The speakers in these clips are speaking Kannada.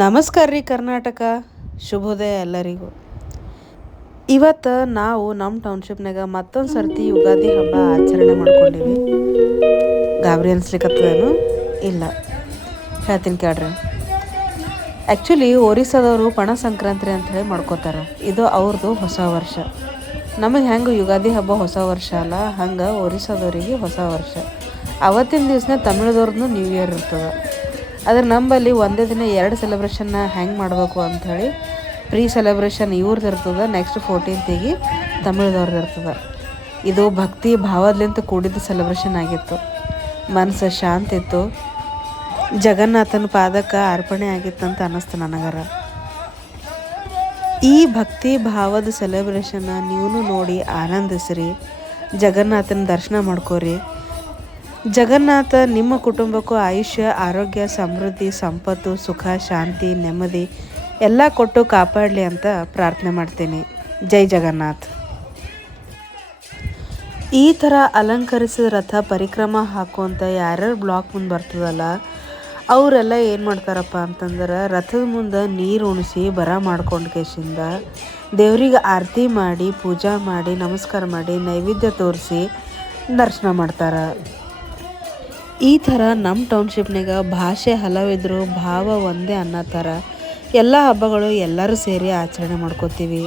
ನಮಸ್ಕಾರ ರೀ ಕರ್ನಾಟಕ. ಶುಭೋದಯ ಎಲ್ಲರಿಗೂ. ಇವತ್ತು ನಾವು ನಮ್ಮ ಟೌನ್ಶಿಪ್ನಾಗ ಮತ್ತೊಂದು ಸರ್ತಿ ಯುಗಾದಿ ಹಬ್ಬ ಆಚರಣೆ ಮಾಡ್ಕೊಂಡಿವಿ. ಗಾಬರಿ ಅನ್ಸ್ಲಿಕ್ಕತ್ತದೇನು? ಇಲ್ಲ, ಹೇಳ್ತೀನಿ ಕೇಳ್ರಿ. ಆ್ಯಕ್ಚುಲಿ ಒರಿಸ್ಸಾದವರು ಪಣ ಸಂಕ್ರಾಂತಿ ಅಂತ ಹೇಳಿ ಮಾಡ್ಕೋತಾರೆ. ಇದು ಅವ್ರದ್ದು ಹೊಸ ವರ್ಷ. ನಮಗೆ ಹೆಂಗೆ ಯುಗಾದಿ ಹಬ್ಬ ಹೊಸ ವರ್ಷ ಅಲ್ಲ, ಹಂಗೆ ಒರಿಸ್ಸಾದವರಿಗೆ ಹೊಸ ವರ್ಷ. ಅವತ್ತಿನ ದಿವಸನೇ ತಮಿಳ್ದವ್ರದ್ದು ನ್ಯೂ ಇಯರ್ ಇರ್ತದೆ. ಆದರೆ ನಮ್ಮಲ್ಲಿ ಒಂದೇ ದಿನ 2 ಸೆಲೆಬ್ರೇಷನ್ನ ಹೆಂಗೆ ಮಾಡಬೇಕು ಅಂಥೇಳಿ ಪ್ರೀ ಸೆಲೆಬ್ರೇಷನ್ ಇವ್ರದ್ದು ಇರ್ತದೆ, ನೆಕ್ಸ್ಟ್ 14th ತಮಿಳ್ದವ್ರದ್ದು ಇರ್ತದೆ. ಇದು ಭಕ್ತಿ ಭಾವದ್ಲಿಂತ ಕೂಡಿದ ಸೆಲೆಬ್ರೇಷನ್ ಆಗಿತ್ತು. ಮನಸ್ಸು ಶಾಂತಿ ಇತ್ತು. ಜಗನ್ನಾಥನ ಪಾದಕ್ಕೆ ಅರ್ಪಣೆ ಆಗಿತ್ತಂತ ಅನ್ನಿಸ್ತು ನನಗರ. ಈ ಭಕ್ತಿ ಭಾವದ ಸೆಲೆಬ್ರೇಷನ್ನ ನೀವು ನೋಡಿ ಆನಂದಿಸ್ರಿ, ಜಗನ್ನಾಥನ ದರ್ಶನ ಮಾಡ್ಕೋರಿ. ಜಗನ್ನಾಥ ನಿಮ್ಮ ಕುಟುಂಬಕ್ಕೂ ಆಯುಷ್ಯ, ಆರೋಗ್ಯ, ಸಮೃದ್ಧಿ, ಸಂಪತ್ತು, ಸುಖ, ಶಾಂತಿ, ನೆಮ್ಮದಿ ಎಲ್ಲ ಕೊಟ್ಟು ಕಾಪಾಡಲಿ ಅಂತ ಪ್ರಾರ್ಥನೆ ಮಾಡ್ತೀನಿ. ಜೈ ಜಗನ್ನಾಥ್. ಈ ಥರ ಅಲಂಕರಿಸಿದ ರಥ ಪರಿಕ್ರಮ ಹಾಕುವಂಥ ಯಾರ್ಯಾರು ಬ್ಲಾಕ್ ಮುಂದೆ ಬರ್ತದಲ್ಲ, ಅವರೆಲ್ಲ ಏನು ಮಾಡ್ತಾರಪ್ಪ ಅಂತಂದ್ರೆ ರಥದ ಮುಂದೆ ನೀರು ಉಣಿಸಿ ಬರ ಮಾಡ್ಕೊಂಡು ಕೇಸಿಂದ ದೇವ್ರಿಗೆ ಆರತಿ ಮಾಡಿ, ಪೂಜಾ ಮಾಡಿ, ನಮಸ್ಕಾರ ಮಾಡಿ, ನೈವೇದ್ಯ ತೋರಿಸಿ ದರ್ಶನ ಮಾಡ್ತಾರೆ. ಈ ಥರ ನಮ್ಮ ಟೌನ್ಶಿಪ್ನಾಗ ಭಾಷೆ ಹಲವಿದ್ರು ಭಾವ ಒಂದೇ ಅನ್ನೋ ಥರ ಎಲ್ಲ ಹಬ್ಬಗಳು ಎಲ್ಲರೂ ಸೇರಿ ಆಚರಣೆ ಮಾಡ್ಕೋತೀವಿ.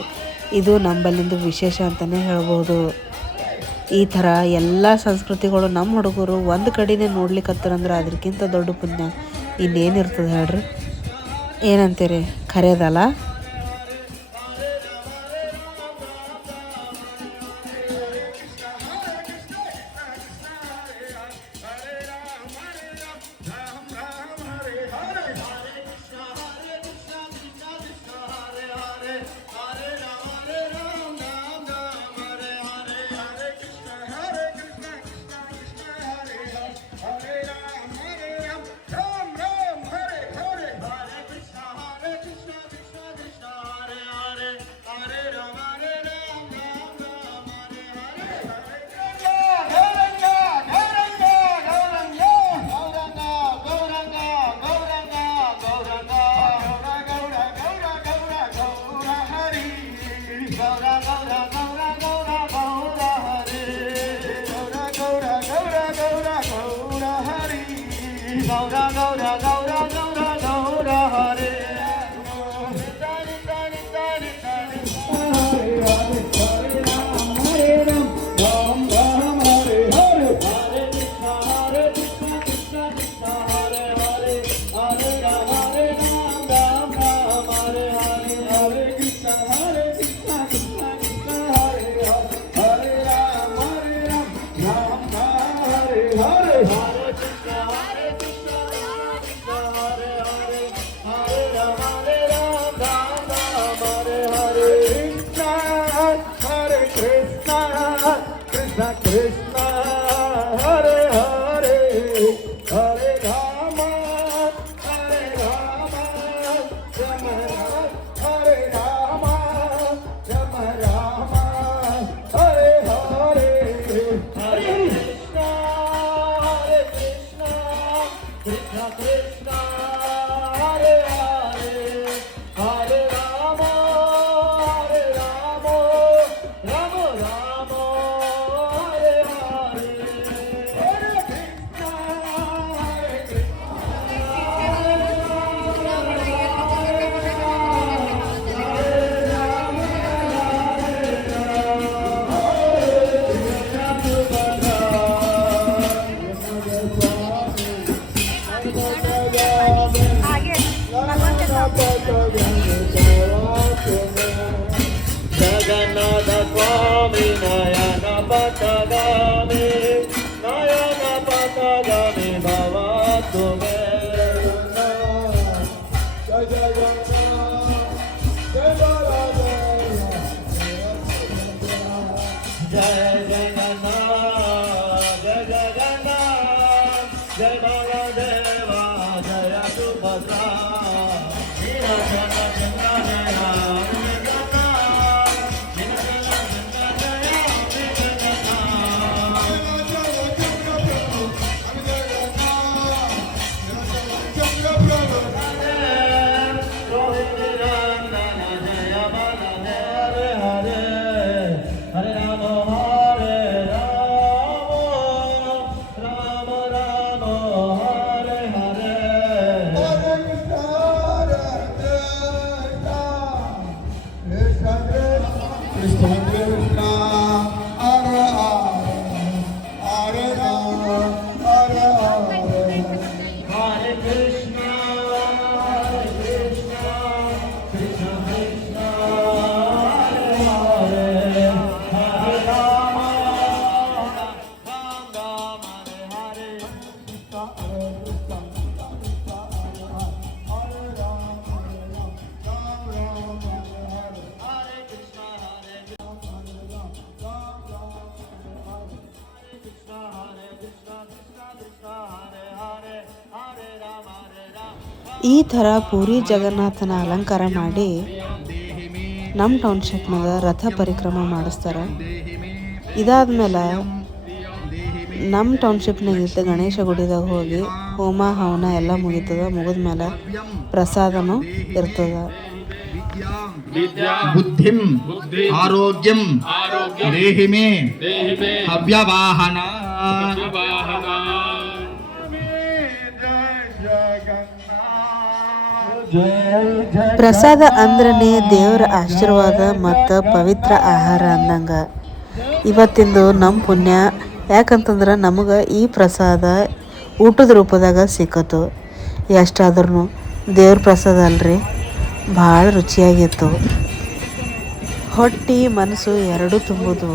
ಇದು ನಂಬಲ್ಲಿಂದು ವಿಶೇಷ ಅಂತಲೇ ಹೇಳ್ಬೋದು. ಈ ಥರ ಎಲ್ಲ ಸಂಸ್ಕೃತಿಗಳು ನಮ್ಮ ಹುಡುಗರು ಒಂದು ಕಡೆನೇ ನೋಡ್ಲಿಕ್ಕತ್ತಾರಂದ್ರೆ ಅದಕ್ಕಿಂತ ದೊಡ್ಡ ಪುಣ್ಯ ಇನ್ನೇನಿರ್ತದೆ ಹೇಳ್ರಿ. ಏನಂತೀರಿ? ಖರೇದಲ್ಲ? ಜಗನ್ನಾಥ ಸ್ವಾಮಿ ನಯನ ಪಥಗಾಮಿ ಭವ ತುಮೇ. ಜಯ ಜಗನ್ನಾಥ, ಜಯ ಜಗನ್ನಾಥ, ಜಯ ಬಲದೇವ, ಜಯ ಸುಭದ್ರಾ. ಈ ಥರ ಪೂರಿ ಜಗನ್ನಾಥನ ಅಲಂಕಾರ ಮಾಡಿ ನಮ್ಮ ಟೌನ್ಶಿಪ್ನಾಗ ರಥ ಪರಿಕ್ರಮ ಮಾಡಿಸ್ತಾರೆ. ಇದಾದ್ಮೇಲೆ ನಮ್ಮ ಟೌನ್ಶಿಪ್ನಾಗ ಇದ್ದ ಗಣೇಶ ಗುಡಿದಾಗ ಹೋಗಿ ಹೋಮ ಹವನ ಎಲ್ಲ ಮುಗಿದ್ಮೇಲೆ ಪ್ರಸಾದನೂ ಇರ್ತದ. ಬುದ್ಧಿಂ ಆರೋಗ್ಯಂ ದೇಹಿ ಮೇ ಹವ್ಯವಾಹನ. ಪ್ರಸಾದ ಅಂದ್ರೇ ದೇವರ ಆಶೀರ್ವಾದ ಮತ್ತು ಪವಿತ್ರ ಆಹಾರ ಅಂದಂಗ. ಇವತ್ತಿಂದು ನಮ್ಮ ಪುಣ್ಯ, ಯಾಕಂತಂದ್ರೆ ನಮಗೆ ಈ ಪ್ರಸಾದ ಊಟದ ರೂಪದಾಗ ಸಿಕ್ಕತ್ತು. ಎಷ್ಟಾದ್ರೂ ದೇವ್ರ ಪ್ರಸಾದ ಅಲ್ರಿ, ಭಾಳ ರುಚಿಯಾಗಿತ್ತು. ಹೊಟ್ಟೆ ಮನಸ್ಸು ಎರಡೂ ತುಂಬೋದು.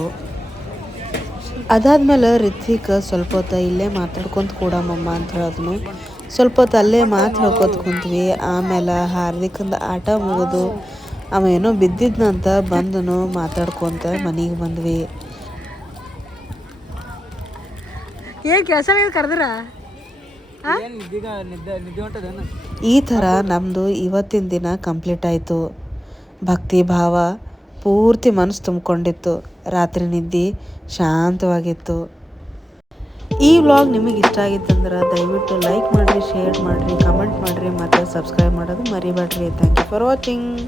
ಅದಾದ್ಮೇಲೆ ರಿತ್ವಿಕ್ ಸ್ವಲ್ಪ ಹೊತ್ತು ಇಲ್ಲೇ ಮಾತಾಡ್ಕೊಂತ ಕೂಡಮ್ಮಮ್ಮ ಅಂತ ಹೇಳಿದ್ನು. ಸ್ವಲ್ಪ ಹೊತ್ತು ಅಲ್ಲೇ ಮಾತು ಹೇಳ್ಕೊತ ಕುಂತ್ವಿ. ಆಮೇಲೆ ಹಾರ್ದಿಕಂದು ಆಟ ಮುಗಿದು ಅವ ಏನೋ ಬಿದ್ದಿದ್ನಂತ ಬಂದನು. ಮಾತಾಡ್ಕೊಂತ ಮನೆಗೆ ಬಂದ್ವಿ. ಏನು ಕೆಲಸ ಕರೆದ್ರ ಈ ಥರ ನಮ್ಮದು ಇವತ್ತಿನ ದಿನ ಕಂಪ್ಲೀಟ್ ಆಯಿತು. ಭಕ್ತಿ ಭಾವ ಪೂರ್ತಿ ಮನಸ್ಸು ತುಂಬಿಕೊಂಡಿತ್ತು. ರಾತ್ರಿ ನಿದ್ದೆ ಶಾಂತವಾಗಿತ್ತು. ಈ ವ್ಲಾಗ್ ನಿಮಗೆ ಇಷ್ಟ ಆಗಿತ್ತಂದ್ರೆ ದಯವಿಟ್ಟು ಲೈಕ್ ಮಾಡಿರಿ, ಶೇರ್ ಮಾಡಿರಿ, ಕಮೆಂಟ್ ಮಾಡಿರಿ ಮತ್ತು ಸಬ್ಸ್ಕ್ರೈಬ್ ಮಾಡೋದು ಮರಿಬೇಡ್ರಿ. Thank you for watching.